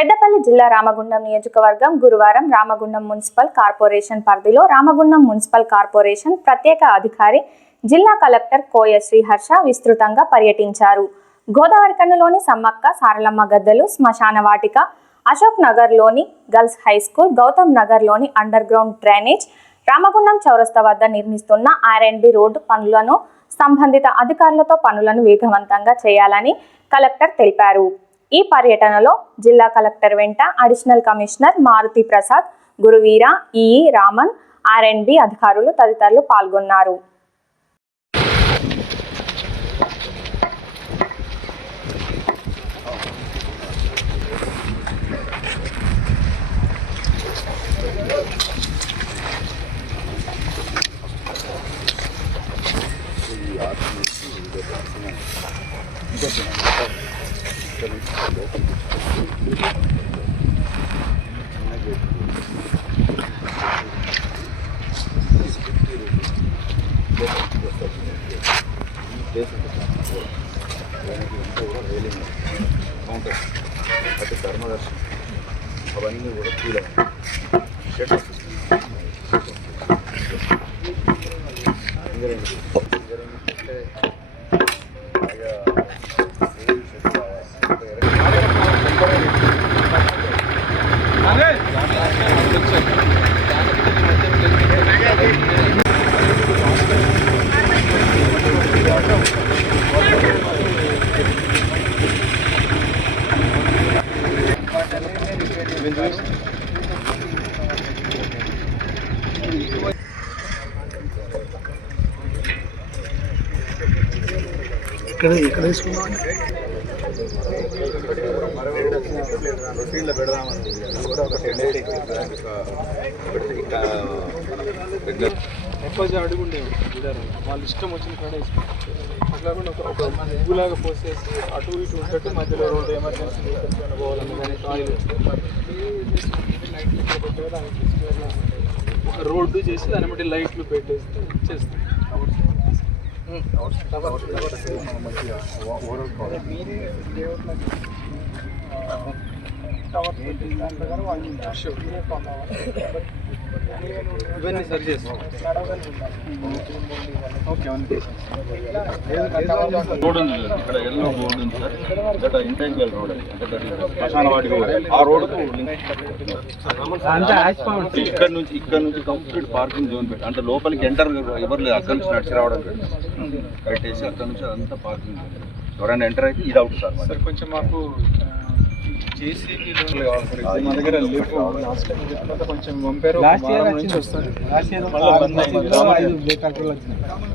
పెద్దపల్లి జిల్లా రామగుండం నియోజకవర్గం గురువారం రామగుండం మున్సిపల్ కార్పొరేషన్ పరిధిలో రామగుండం మున్సిపల్ కార్పొరేషన్ ప్రత్యేక అధికారి జిల్లా కలెక్టర్ కోయ శ్రీహర్ష విస్తృతంగా పర్యటించారు. గోదావరి కన్నులోని సమ్మక్క సారలమ్మ గద్దెలు శ్మశాన వాటిక అశోక్ నగర్లోని గర్ల్స్ హై స్కూల్ గౌతమ్ నగర్లోని అండర్ గ్రౌండ్ డ్రైనేజ్ రామగుండం చౌరస్తా వద్ద నిర్మిస్తున్న ఆర్ఎండ్బి రోడ్డు పనులను సంబంధిత అధికారులతో పనులను వేగవంతంగా చేయాలని కలెక్టర్ తెలిపారు. ఈ పర్యటనలో జిల్లా కలెక్టర్ వెంట additional commissioner Maruti Prasad Guruveera EE Raman R and B అధికారులు తదితరులు పాల్గొన్నారు. కౌంటర్ అటు ధర్మదర్శనం అవన్నీ కూడా కూల్ షెడ్ wenn du ఇక్కడ ఇక్కడ వేసుకున్నాం పెడదామని కూడా ఒక టెన్ డేస్ పెడితే ఇంకా ఎక్కువ అడుగుండేవి వాళ్ళు ఇష్టం వచ్చిన కాడ అట్లా కూడా ఒక ఒక ముగ్గులాగా పోసేసి అటు ఇటు ఉంటట్టు మధ్యలో రోడ్డు ఎమర్జెన్సీ వెహికల్స్ ఏమైనా కానీ టాయిలెట్స్ ఒక రోడ్డు చేసి దాన్ని బట్టి లైట్లు పెట్టేస్తే చేస్తాం ఓవరాల్ ఇవన్నీ సరి చేస్తాం రోడ్ ఉంది ఇక్కడ ఎల్లో రోడ్ ఉంది సార్ దట్ ఇంటెన్షనల్ రోడ్ అది అంటే ఆ రోడ్ ఇక్కడ నుంచి ఇక్కడ నుంచి కంప్లీట్ పార్కింగ్ జోన్ పెట్టి అంటే లోపలికి ఎంటర్ ఎవరు లేదు అక్కడ నుంచి నడిచి రావడం లేదు కట్టేసి అక్కడ నుంచి అదంతా పార్కింగ్ ఎవరైనా ఎంటర్ అయితే ఇది అవుట్ సార్ సార్ కొంచెం మాకు జేసీబీ దగ్గర కొంచెం పంపారు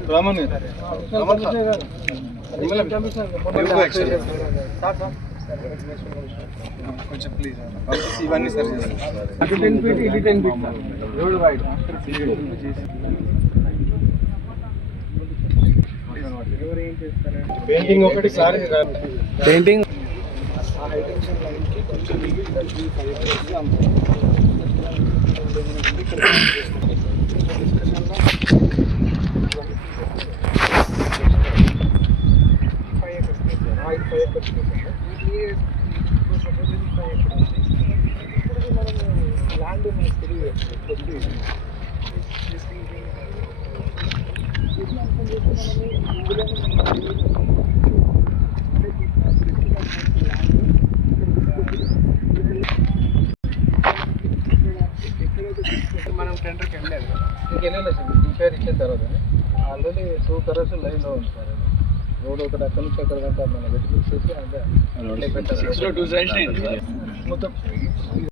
రామన్ కొంచెం ప్లీజ్ ఇవన్నీ సరి ten feet ten feet road wide painting ఒకటి సార్ పెయింటింగ్ హైటెన్షన్ లైన్కి కొంచెం తగ్గి ఫైవ్ చేసి అంత ల్యాండ్ తిరిగి మనం వెళ్ళలేదు ఇంక వెళ్ళలేదు సార్ రిపేర్ ఇచ్చిన తర్వాత ఆల్రెడీ టూ కరోస్ లైన్లో ఉంది సార్ రోడ్ ఒకటి అక్కడి నుంచి అక్కడ దాకా మనం వెతికి చేసి అంటే మొత్తం